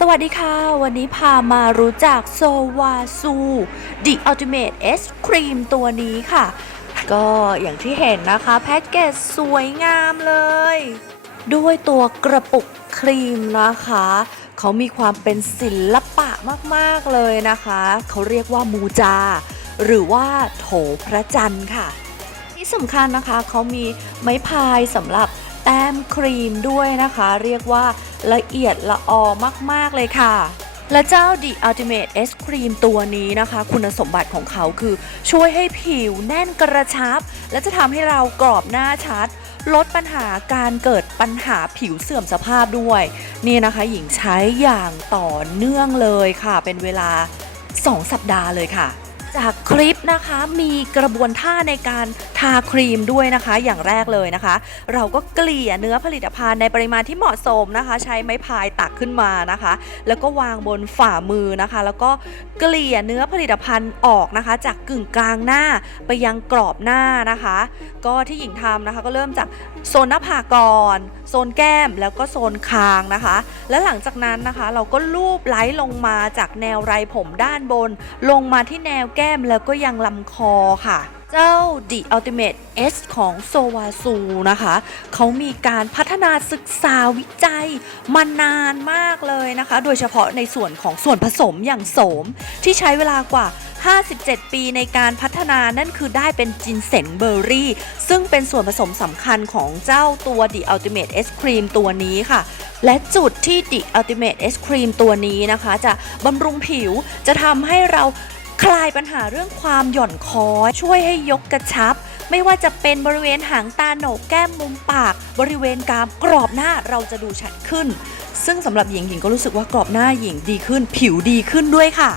สวัสดีค่ะ วันนี้พามารู้จักโซวาซู The Ultimate Ice Cream ตัวนี้ค่ะ ก็อย่างที่เห็นนะคะแพ็กเกจสวยงามเลย ด้วยตัวกระปุกครีมนะคะ เขามีความเป็นศิลปะมาก ๆ เลยนะคะ เขาเรียกว่ามูจา หรือว่าโถพระจันทร์ค่ะ ที่สำคัญนะคะเขามีไม้พายสำหรับแต้มครีมด้วยนะคะ เรียกว่า ละเอียดละออมาก ๆ เลยค่ะ และเจ้า The Ultimate S Cream ตัวนี้นะคะ คุณสมบัติของเขาคือช่วยให้ผิวแน่นกระชับ และจะทำให้เรากรอบหน้าชัด ลดปัญหาการเกิดปัญหาผิวเสื่อมสภาพด้วย นี่นะคะหญิงใช้อย่างต่อเนื่องเลยค่ะ เป็นเวลา 2 สัปดาห์เลยค่ะจากคลิปนะคะมีกระบวนท่าในการาครีมด้วยนะคะ อย่างแรกเลยนะคะ เราก็เกลี่ยเนื้อผลิตภัณฑ์ในปริมาณที่เหมาะสมนะคะ ใช้ไม้พายตักขึ้นมานะคะ แล้วก็วางบนฝ่ามือนะคะ แล้วก็เกลี่ยเนื้อผลิตภัณฑ์ออกนะคะ จากกึ่งกลางหน้าไปยังกรอบหน้านะคะ ก็ที่หญิงทำนะคะก็เริ่มจากโซนหน้าผากก่อนโซนแก้มแล้วก็โซนคางนะคะ และหลังจากนั้นนะคะเราก็ลูบไล้ลงมาจากแนวไรผมด้านบน ลงมาที่แนวแก้มแล้วก็ยังลำคอค่ะ เจ้า The Ultimate S ของ s o w a s u นะคะ เขามีการพัฒนาศึกษาวิจัยมานานมากเลยนะคะ โดยเฉพาะในส่วนของส่วนผสมอย่างโสม ที่ใช้เวลากว่า 57 ปีในการพัฒนานั่นคือได้เป็นจินเซนเบอร์รี่ ซึ่งเป็นส่วนผสมสำคัญของเจ้าตัว The Ultimate S Cream ตัวนี้ค่ะและจุดที่ The Ultimate S Cream ตัวนี้นะคะ จะบำรุงผิวจะทำให้เรา คลายปัญหาเรื่องความหย่อนคอช่วยให้ยกกระชับ ไม่ว่าจะเป็นบริเวณหางตาโหนกแก้มมุมปาก บริเวณกรามกรอบหน้าเราจะดูชัดขึ้น ซึ่งสำหรับหญิงหญิงก็รู้สึกว่ากรอบหน้าหญิงดีขึ้น ผิวดีขึ้นด้วยค่ะ